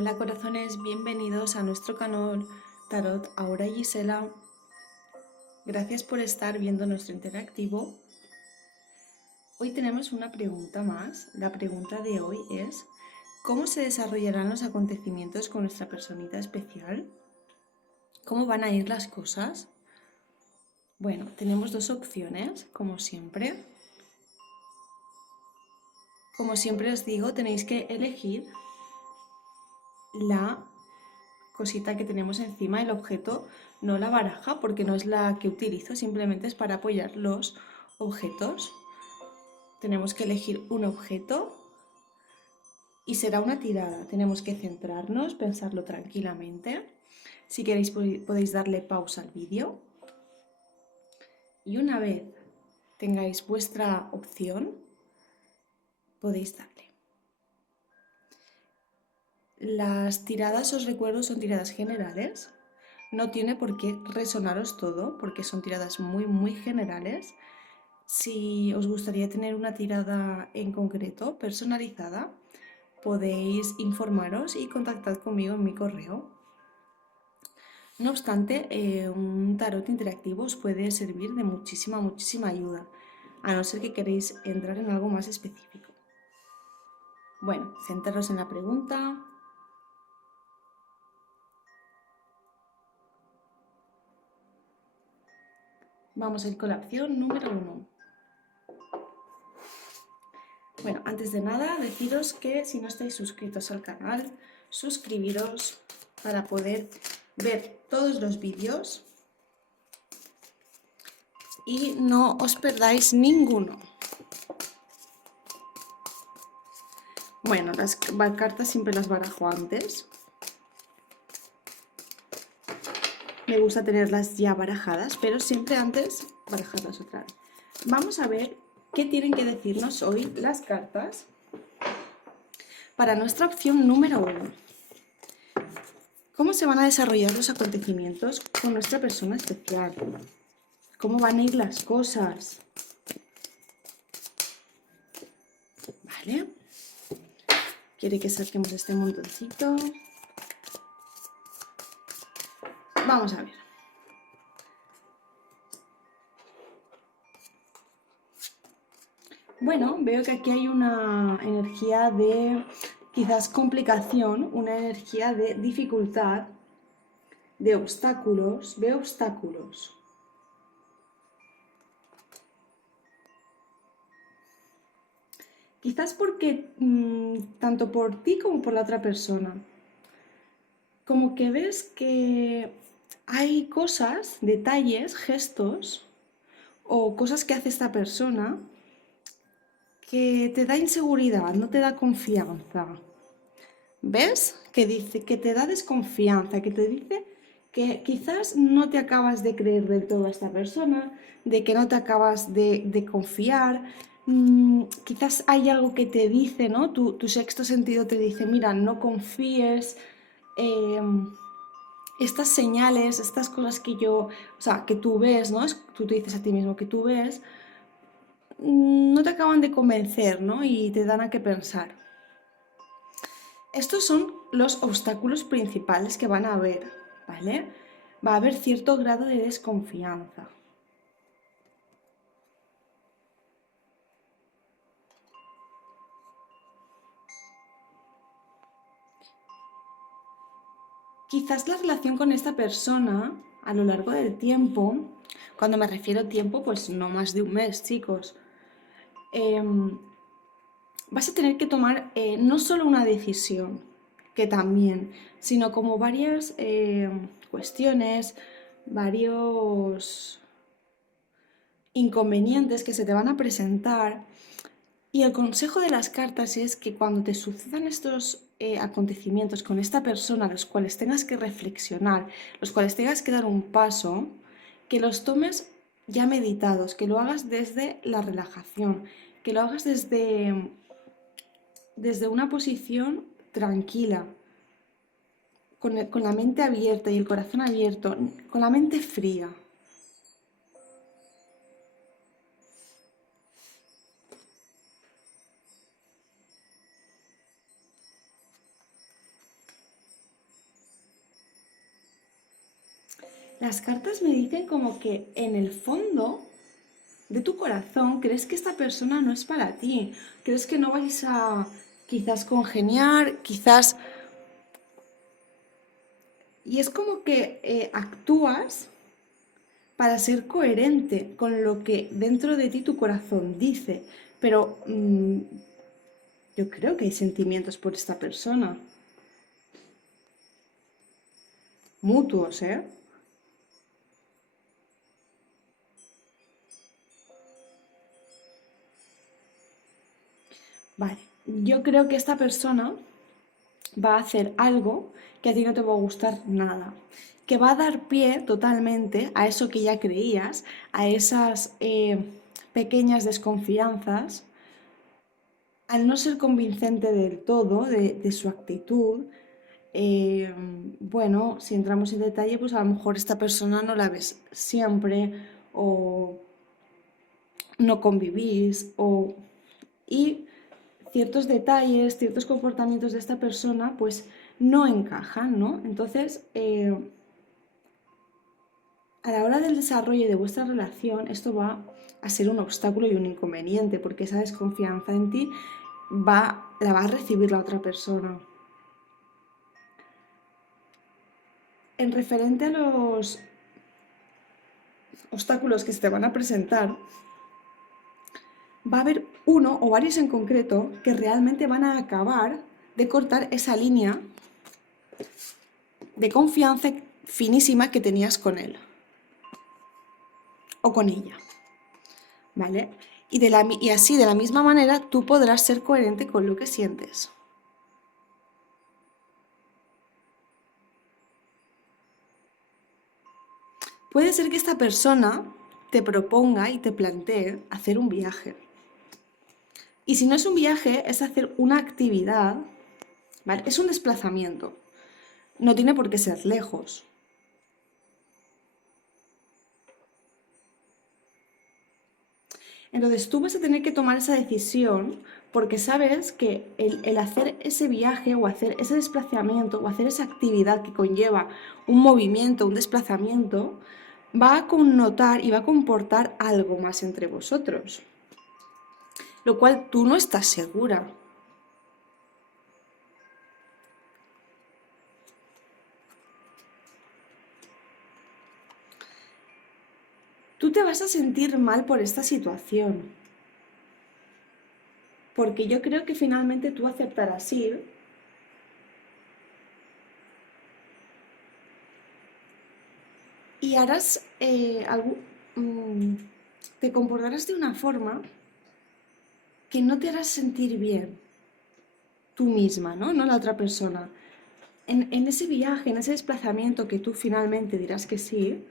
Hola corazones, bienvenidos a nuestro canal Tarot Aura y Gisela. Gracias por estar viendo nuestro interactivo. Hoy tenemos una pregunta más. La pregunta de hoy es: ¿cómo se desarrollarán los acontecimientos con nuestra personita especial? ¿Cómo van a ir las cosas? Bueno, tenemos dos opciones, como siempre. Como siempre os digo, tenéis que elegir la cosita que tenemos encima, el objeto, no la baraja, porque no es la que utilizo, simplemente es para apoyar los objetos. Tenemos que elegir un objeto y será una tirada. Tenemos que centrarnos, pensarlo tranquilamente. Si queréis podéis darle pausa al vídeo. Y una vez tengáis vuestra opción, podéis darle. Las tiradas, os recuerdo, son tiradas generales. No tiene por qué resonaros todo, porque son tiradas muy generales. Si os gustaría tener una tirada en concreto, personalizada, podéis informaros y contactad conmigo en mi correo. No obstante, un tarot interactivo os puede servir de muchísima ayuda, a no ser que queréis entrar en algo más específico. Bueno, centraros en la pregunta. Vamos a ir con la opción número 1. Bueno, antes de nada, deciros que si no estáis suscritos al canal, suscribiros para poder ver todos los vídeos y no os perdáis ninguno. Bueno, las cartas siempre las barajo antes. Me gusta tenerlas ya barajadas, pero siempre antes barajarlas otra vez. Vamos a ver qué tienen que decirnos hoy las cartas para nuestra opción número 1. ¿Cómo se van a desarrollar los acontecimientos con nuestra persona especial? ¿Cómo van a ir las cosas? ¿Vale? Quiere que saquemos este montoncito. Vamos a ver. Bueno, veo que aquí hay una energía de quizás complicación, una energía de dificultad, de obstáculos. Veo obstáculos. Quizás porque tanto por ti como por la otra persona. Como que ves que hay cosas, detalles, gestos o cosas que hace esta persona que te da inseguridad, no te da confianza. ¿Ves? Que dice que te da desconfianza, que te dice que quizás no te acabas de creer del todo a esta persona, de que no te acabas de confiar. Quizás hay algo que te dice, ¿no? Tu sexto sentido te dice, mira, no confíes. eh, Estas señales, estas cosas que o sea, que tú ves, ¿no? Tú te dices a ti mismo que tú ves, no te acaban de convencer, ¿no? Y te dan a qué pensar. Estos son los obstáculos principales que van a haber, ¿vale? Va a haber cierto grado de desconfianza. Quizás la relación con esta persona a lo largo del tiempo, cuando me refiero a tiempo, pues no más de un mes, chicos, vas a tener que tomar no solo una decisión, que también, sino como varias cuestiones, varios inconvenientes que se te van a presentar. Y el consejo de las cartas es que cuando te sucedan estos acontecimientos con esta persona, los cuales tengas que reflexionar, los cuales tengas que dar un paso, que los tomes ya meditados, que lo hagas desde la relajación, que lo hagas desde una posición tranquila, con la mente abierta y el corazón abierto, con la mente fría. Las cartas me dicen como que en el fondo de tu corazón crees que esta persona no es para ti, crees que no vais a quizás congeniar, quizás... Y es como que actúas para ser coherente con lo que dentro de ti tu corazón dice, pero yo creo que hay sentimientos por esta persona, mutuos, ¿eh? Vale, yo creo que esta persona va a hacer algo que a ti no te va a gustar nada, que va a dar pie totalmente a eso que ya creías, a esas pequeñas desconfianzas, al no ser convincente del todo de su actitud. Bueno, si entramos en detalle, pues a lo mejor esta persona no la ves siempre o no convivís y ciertos detalles, ciertos comportamientos de esta persona pues no encajan, ¿no? Entonces, a la hora del desarrollo de vuestra relación, esto va a ser un obstáculo y un inconveniente, porque esa desconfianza en ti la va a recibir la otra persona. En referente a los obstáculos que se te van a presentar, va a haber uno o varios en concreto que realmente van a acabar de cortar esa línea de confianza finísima que tenías con él o con ella, ¿vale? Y así, de la misma manera, tú podrás ser coherente con lo que sientes. Puede ser que esta persona te proponga y te plantee hacer un viaje. Y si no es un viaje, es hacer una actividad, ¿vale? Es un desplazamiento. No tiene por qué ser lejos. Entonces tú vas a tener que tomar esa decisión porque sabes que el hacer ese viaje o hacer ese desplazamiento o hacer esa actividad que conlleva un movimiento, un desplazamiento, va a connotar y va a comportar algo más entre vosotros, lo cual tú no estás segura. Tú te vas a sentir mal por esta situación, porque yo creo que finalmente tú aceptarás ir y harás te comportarás de una forma que no te harás sentir bien tú misma, ¿no? No la otra persona. En ese viaje, en ese desplazamiento que tú finalmente dirás que sí,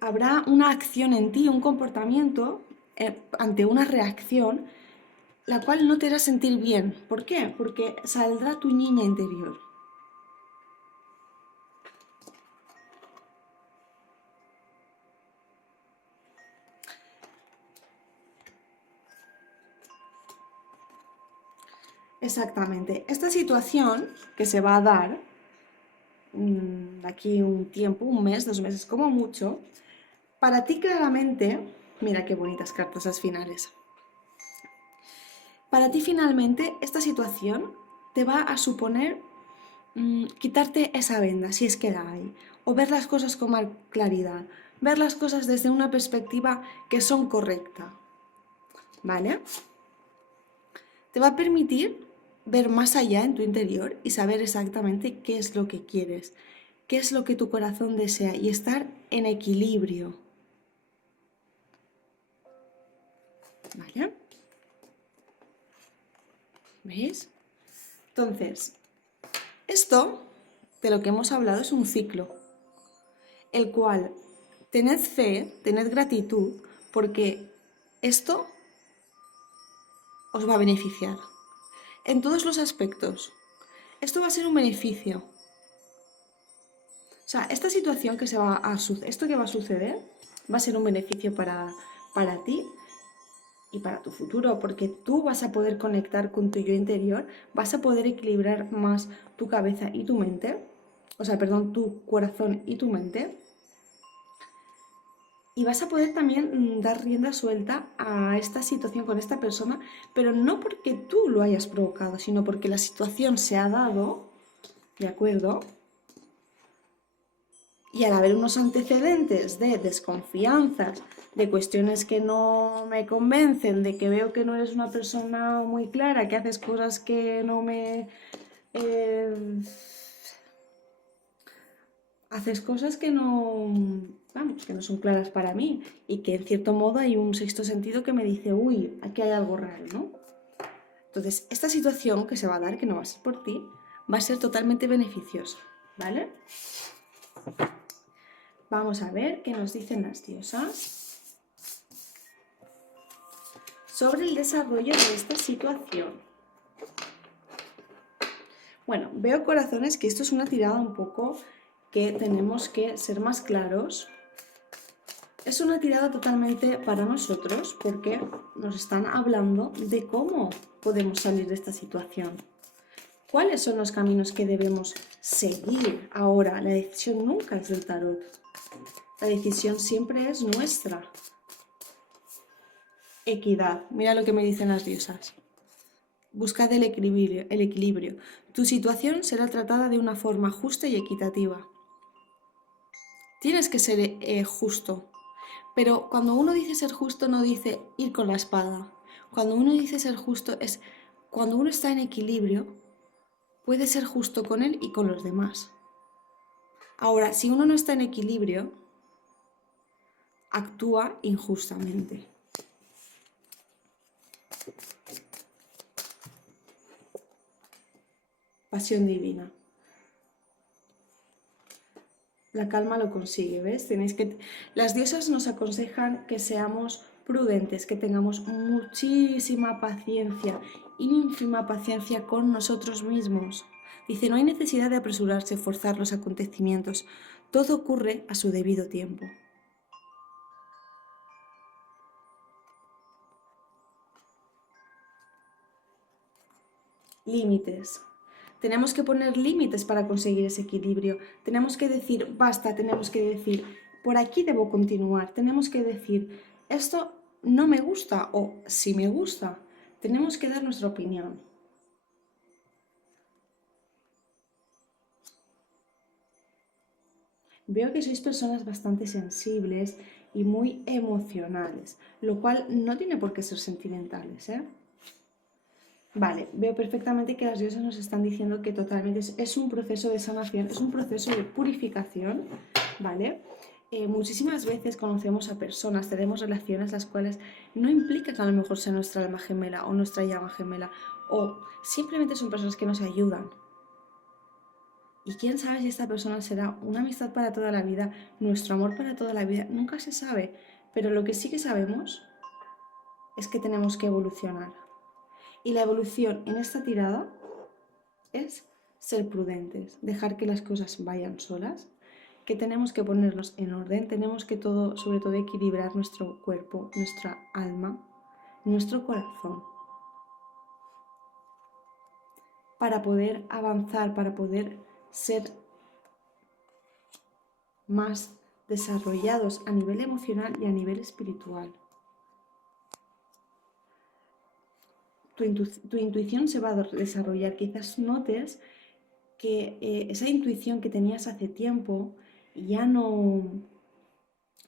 habrá una acción en ti, un comportamiento ante una reacción, la cual no te hará sentir bien. ¿Por qué? Porque saldrá tu niña interior. Exactamente. Esta situación que se va a dar de aquí un tiempo, un mes, 2 meses como mucho, para ti claramente, mira qué bonitas cartas las finales. Para ti finalmente esta situación te va a suponer quitarte esa venda, si es que la hay, o ver las cosas con más claridad, ver las cosas desde una perspectiva que son correcta, ¿vale? Te va a permitir ver más allá en tu interior y saber exactamente qué es lo que quieres, qué es lo que tu corazón desea y estar en equilibrio, ¿vale? ¿Veis? Entonces, esto de lo que hemos hablado es un ciclo, el cual tened fe, tened gratitud, porque esto os va a beneficiar en todos los aspectos. Esto va a ser un beneficio. O sea, esta situación que esto que va a suceder va a ser un beneficio para ti y para tu futuro, porque tú vas a poder conectar con tu yo interior, vas a poder equilibrar más tu cabeza y tu mente, o sea, perdón, tu corazón y tu mente. Y vas a poder también dar rienda suelta a esta situación con esta persona, pero no porque tú lo hayas provocado, sino porque la situación se ha dado, ¿de acuerdo? Y al haber unos antecedentes de desconfianzas, de cuestiones que no me convencen, de que veo que no eres una persona muy clara, que haces cosas que no me... eh, haces cosas que no, vamos, que no son claras para mí y que en cierto modo hay un sexto sentido que me dice, uy, aquí hay algo raro, ¿no? Entonces, esta situación que se va a dar, que no va a ser por ti, va a ser totalmente beneficiosa, ¿vale? Vamos a ver qué nos dicen las diosas sobre el desarrollo de esta situación. Bueno, veo, corazones, que esto es una tirada un poco que tenemos que ser más claros. Es una tirada totalmente para nosotros porque nos están hablando de cómo podemos salir de esta situación. ¿Cuáles son los caminos que debemos seguir ahora? La decisión nunca es del tarot. La decisión siempre es nuestra. Equidad. Mira lo que me dicen las diosas. Buscad el equilibrio, el equilibrio. Tu situación será tratada de una forma justa y equitativa. Tienes que ser justo. Pero cuando uno dice ser justo no dice ir con la espada. Cuando uno dice ser justo es cuando uno está en equilibrio, puede ser justo con él y con los demás. Ahora, si uno no está en equilibrio, actúa injustamente. Pasión divina. La calma lo consigue, ¿ves? Las diosas nos aconsejan que seamos prudentes, que tengamos muchísima paciencia, ínfima paciencia con nosotros mismos. Dice, no hay necesidad de apresurarse, forzar los acontecimientos. Todo ocurre a su debido tiempo. Límites. Tenemos que poner límites para conseguir ese equilibrio. Tenemos que decir, basta, tenemos que decir, por aquí debo continuar. Tenemos que decir, esto no me gusta o sí me gusta. Tenemos que dar nuestra opinión. Veo que sois personas bastante sensibles y muy emocionales, lo cual no tiene por qué ser sentimentales, ¿eh? Vale, veo perfectamente que las diosas nos están diciendo que totalmente es un proceso de sanación, es un proceso de purificación, ¿vale? Muchísimas veces conocemos a personas, tenemos relaciones las cuales no implican que a lo mejor sea nuestra alma gemela o nuestra llama gemela, o simplemente son personas que nos ayudan. Y quién sabe si esta persona será una amistad para toda la vida, nuestro amor para toda la vida, nunca se sabe, pero lo que sí que sabemos es que tenemos que evolucionar. Y la evolución en esta tirada es ser prudentes, dejar que las cosas vayan solas, que tenemos que ponernos en orden, tenemos que sobre todo equilibrar nuestro cuerpo, nuestra alma, nuestro corazón, para poder avanzar, para poder ser más desarrollados a nivel emocional y a nivel espiritual. Tu intuición se va a desarrollar. Quizás notes que esa intuición que tenías hace tiempo ya no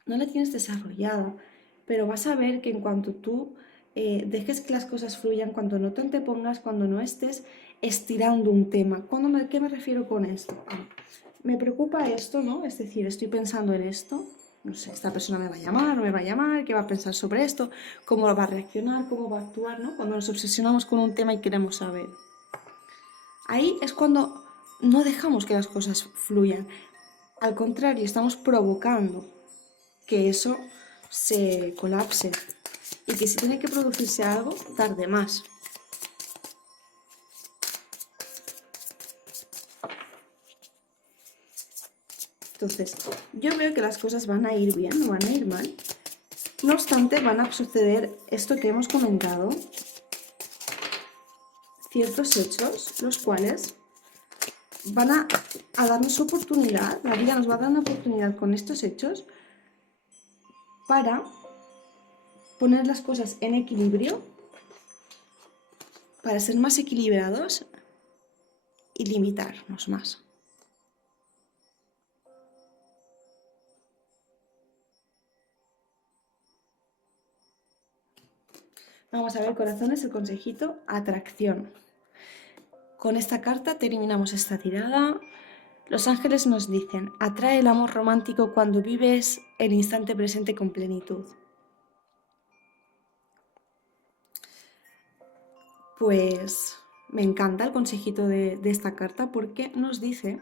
la tienes desarrollada, pero vas a ver que en cuanto tú dejes que las cosas fluyan, cuando no te antepongas, cuando no estés estirando un tema. ¿Qué me refiero con esto? Me preocupa esto, ¿no? Es decir, estoy pensando en esto, no sé, esta persona me va a llamar, no me va a llamar, qué va a pensar sobre esto, cómo va a reaccionar, cómo va a actuar, ¿no? Cuando nos obsesionamos con un tema y queremos saber. Ahí es cuando no dejamos que las cosas fluyan. Al contrario, estamos provocando que eso se colapse y que si tiene que producirse algo, tarde más. Entonces, yo veo que las cosas van a ir bien, no van a ir mal. No obstante, van a suceder esto que hemos comentado, ciertos hechos, los cuales van a darnos oportunidad, la vida nos va a dar una oportunidad con estos hechos para poner las cosas en equilibrio, para ser más equilibrados y limitarnos más. Vamos a ver, corazones, el consejito, atracción. Con esta carta terminamos esta tirada. Los ángeles nos dicen, atrae el amor romántico cuando vives el instante presente con plenitud. Pues me encanta el consejito de esta carta porque nos dice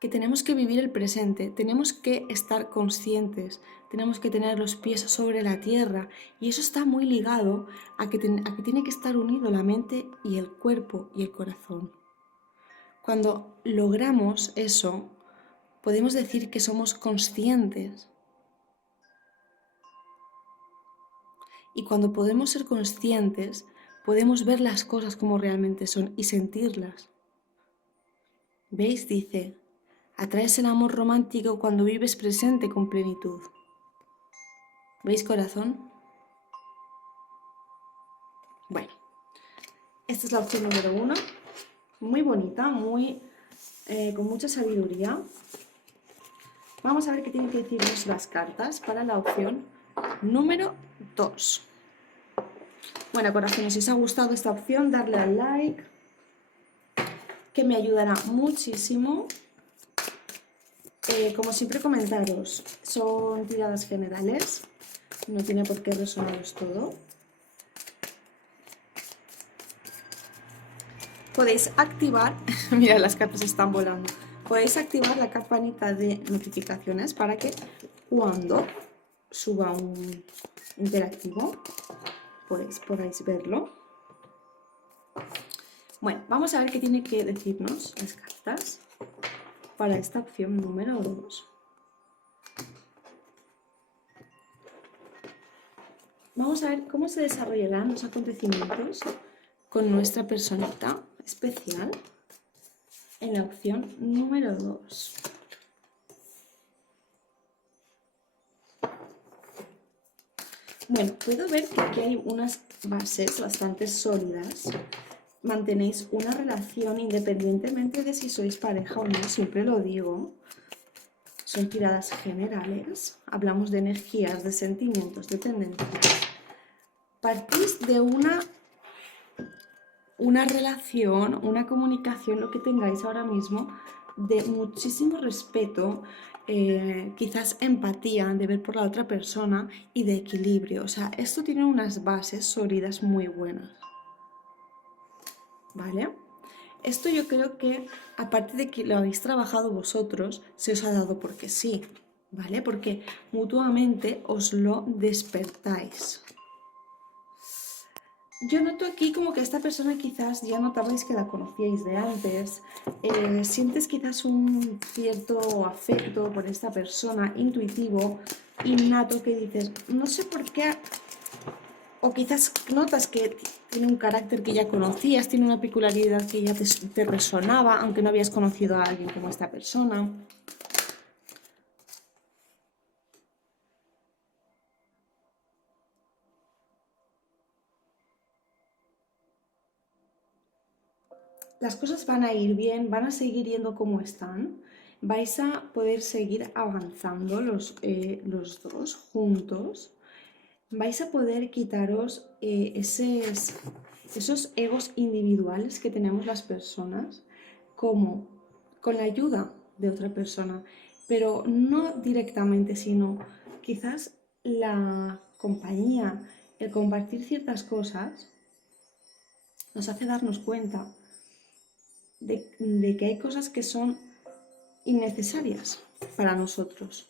que tenemos que vivir el presente, tenemos que estar conscientes, tenemos que tener los pies sobre la tierra y eso está muy ligado a que tiene que estar unido la mente y el cuerpo y el corazón. Cuando logramos eso, podemos decir que somos conscientes. Y cuando podemos ser conscientes, podemos ver las cosas como realmente son y sentirlas. ¿Veis? Dice, atraes el amor romántico cuando vives presente con plenitud. ¿Veis, corazón? Bueno, esta es la opción número 1. Muy bonita, con mucha sabiduría. Vamos a ver qué tienen que decirnos las cartas para la opción número 2. Bueno, corazones, si os ha gustado esta opción, darle al like, que me ayudará muchísimo. Como siempre, comentaros, son tiradas generales, no tiene por qué resonaros todo. Podéis activar, mira, las cartas están volando, podéis activar la campanita de notificaciones para que cuando suba un interactivo podáis verlo. Bueno, vamos a ver qué tiene que decirnos las cartas para esta opción número 2. Vamos a ver cómo se desarrollarán los acontecimientos con nuestra personita especial en la opción número 2. Bueno, puedo ver que aquí hay unas bases bastante sólidas. Mantenéis una relación independientemente de si sois pareja o no, siempre lo digo. Son tiradas generales, hablamos de energías, de sentimientos, de tendencias. Partís de una relación, una comunicación, lo que tengáis ahora mismo, de muchísimo respeto, quizás empatía, de ver por la otra persona y de equilibrio. O sea, esto tiene unas bases sólidas muy buenas. ¿Vale? Esto yo creo que, aparte de que lo habéis trabajado vosotros, se os ha dado porque sí, ¿vale? Porque mutuamente os lo despertáis. Yo noto aquí como que esta persona quizás ya notabais que la conocíais de antes, sientes quizás un cierto afecto por esta persona, intuitivo, innato, que dices, no sé por qué, o quizás notas que tiene un carácter que ya conocías, tiene una peculiaridad que ya te resonaba, aunque no habías conocido a alguien como esta persona. Las cosas van a ir bien, van a seguir yendo como están, vais a poder seguir avanzando los dos juntos, vais a poder quitaros esos egos individuales que tenemos las personas, como con la ayuda de otra persona, pero no directamente, sino quizás la compañía, el compartir ciertas cosas, nos hace darnos cuenta de que hay cosas que son innecesarias para nosotros.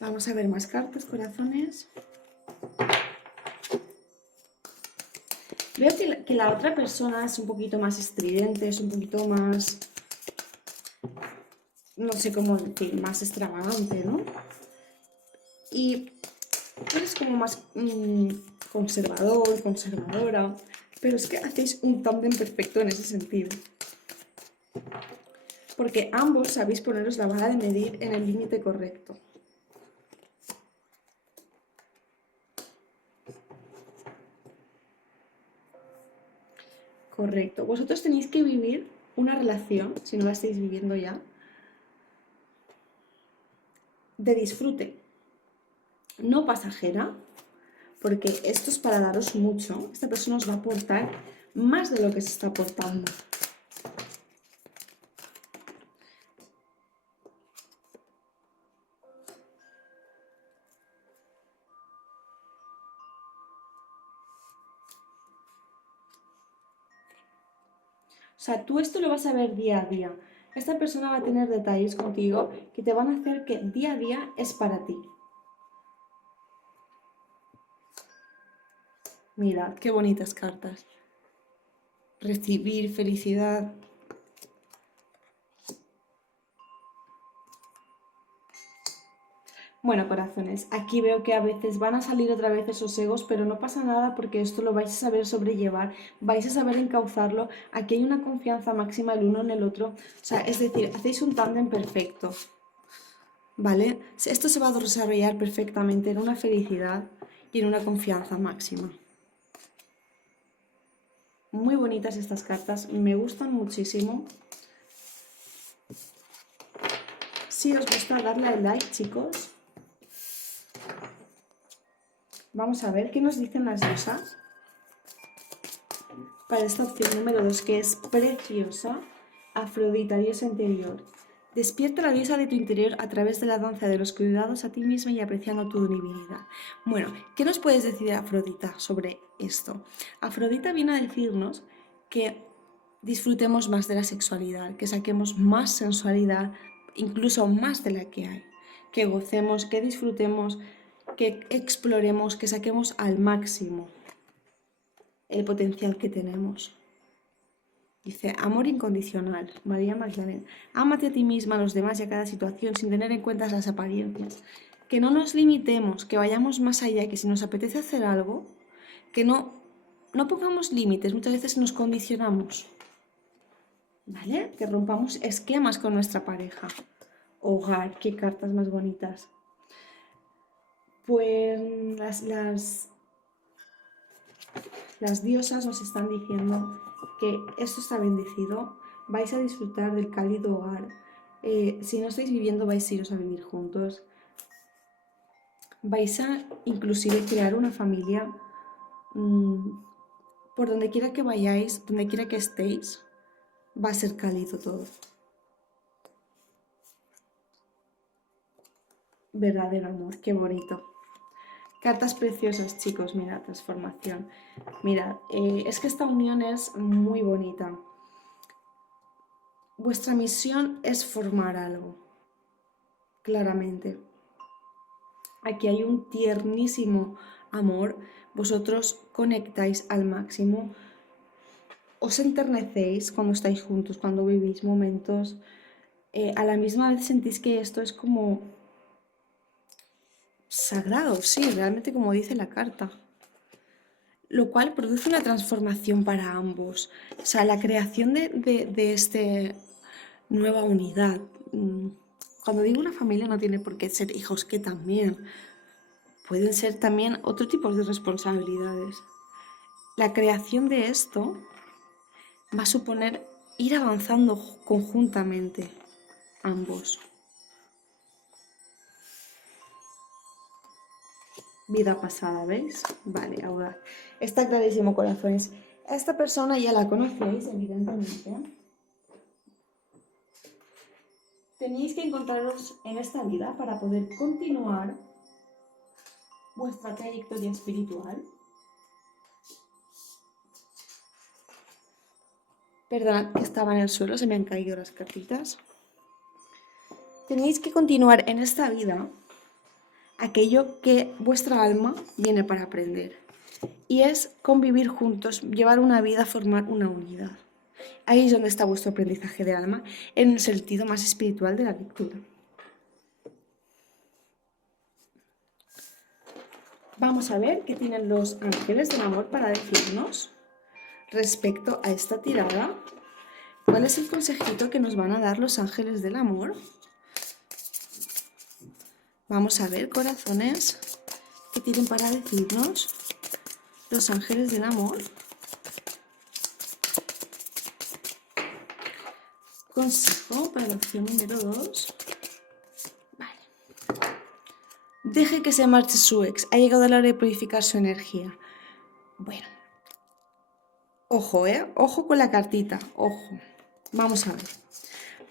Vamos a ver más cartas, corazones. Veo que la otra persona es un poquito más estridente, es un poquito más, no sé cómo decir, más extravagante, ¿no? Y tú eres como más conservador, conservadora, pero es que hacéis un tándem perfecto en ese sentido. Porque ambos sabéis poneros la vara de medir en el límite correcto. Correcto. Vosotros tenéis que vivir una relación, si no la estáis viviendo ya, de disfrute, no pasajera, porque esto es para daros mucho. Esta persona os va a aportar más de lo que se está aportando. O sea, tú esto lo vas a ver día a día. Esta persona va a tener detalles contigo que te van a hacer que día a día es para ti. Mirad, qué bonitas cartas. Recibir felicidad. Bueno, corazones, aquí veo que a veces van a salir otra vez esos egos, pero no pasa nada porque esto lo vais a saber sobrellevar, vais a saber encauzarlo. Aquí hay una confianza máxima el uno en el otro. O sea, es decir, hacéis un tándem perfecto, ¿vale? Esto se va a desarrollar perfectamente en una felicidad y en una confianza máxima. Muy bonitas estas cartas, me gustan muchísimo. Si os gusta, darle al like, chicos. Vamos a ver qué nos dicen las diosas para esta opción número 2, que es preciosa. Afrodita, diosa interior. Despierta la diosa de tu interior a través de la danza de los cuidados a ti misma y apreciando tu divinidad. Bueno, ¿qué nos puedes decir, Afrodita, sobre esto? Afrodita viene a decirnos que disfrutemos más de la sexualidad, que saquemos más sensualidad, incluso más de la que hay, que gocemos, que disfrutemos, que exploremos, que saquemos al máximo el potencial que tenemos. Dice, amor incondicional, María Magdalena. Ámate a ti misma, a los demás y a cada situación sin tener en cuenta las apariencias. Que no nos limitemos, que vayamos más allá, que si nos apetece hacer algo, que no pongamos límites, muchas veces nos condicionamos. ¿Vale? Que rompamos esquemas con nuestra pareja. Hogar, qué cartas más bonitas. Pues las diosas nos están diciendo que esto está bendecido, vais a disfrutar del cálido hogar. Si no estáis viviendo, vais a iros a vivir juntos. Vais a inclusive crear una familia por donde quiera que vayáis, donde quiera que estéis, va a ser cálido todo. Verdadero amor, qué bonito. Cartas preciosas, chicos, mirad, transformación. Mirad, es que esta unión es muy bonita. Vuestra misión es formar algo, claramente. Aquí hay un tiernísimo amor, vosotros conectáis al máximo, os enternecéis cuando estáis juntos, cuando vivís momentos, a la misma vez sentís que esto es como sagrado, sí, realmente como dice la carta. Lo cual produce una transformación para ambos. O sea, la creación de esta nueva unidad. Cuando digo una familia no tiene por qué ser hijos, que también pueden ser también otro tipo de responsabilidades. La creación de esto va a suponer ir avanzando conjuntamente ambos. Vida pasada, ¿veis? Vale, ahora está clarísimo, corazones. A esta persona ya la conocéis, evidentemente. Tenéis que encontraros en esta vida para poder continuar vuestra trayectoria espiritual. Perdonad que estaba en el suelo, se me han caído las cartitas. Tenéis que continuar en esta vida aquello que vuestra alma viene para aprender. y es convivir juntos, llevar una vida, formar una unidad. Ahí es donde está vuestro aprendizaje del alma, en el sentido más espiritual de la lectura. Vamos a ver qué tienen los ángeles del amor para decirnos respecto a esta tirada. ¿Cuál es el consejito que nos van a dar los ángeles del amor? Vamos a ver, corazones, qué tienen para decirnos los ángeles del amor. Consejo para la opción número 2. Vale. Deje que se marche su ex. Ha llegado la hora de purificar su energía. Bueno. Ojo, Ojo con la cartita. Ojo. Vamos a ver.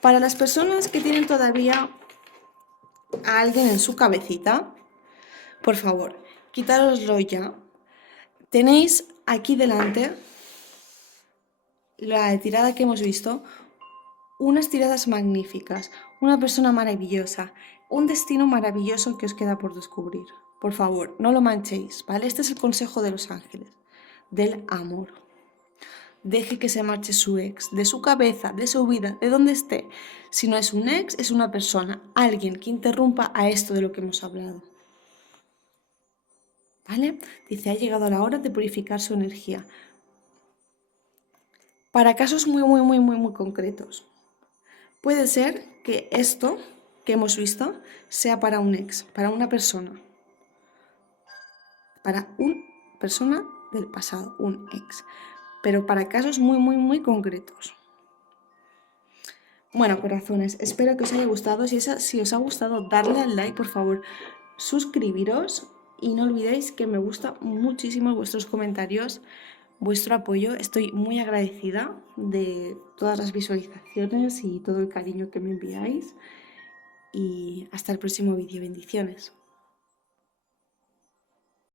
Para las personas que tienen todavía a alguien en su cabecita, por favor, quitároslo ya. Tenéis aquí delante la tirada que hemos visto, unas tiradas magníficas, una persona maravillosa, un destino maravilloso que os queda por descubrir. Por favor, no lo manchéis, ¿vale? Este es el consejo de los ángeles, del amor. Deje que se marche su ex, de su cabeza, de su vida, de donde esté. Si no es un ex, es una persona, alguien que interrumpa a esto de lo que hemos hablado. ¿Vale? Dice, ha llegado la hora de purificar su energía. Para casos muy concretos. Puede ser que esto que hemos visto sea para un ex, para una persona. Para una persona del pasado, un ex. Pero para casos muy concretos. Bueno, corazones, espero que os haya gustado. Si os ha gustado, darle al like, por favor, suscribiros y no olvidéis que me gustan muchísimo vuestros comentarios, vuestro apoyo. Estoy muy agradecida de todas las visualizaciones y todo el cariño que me enviáis. Y hasta el próximo vídeo. Bendiciones.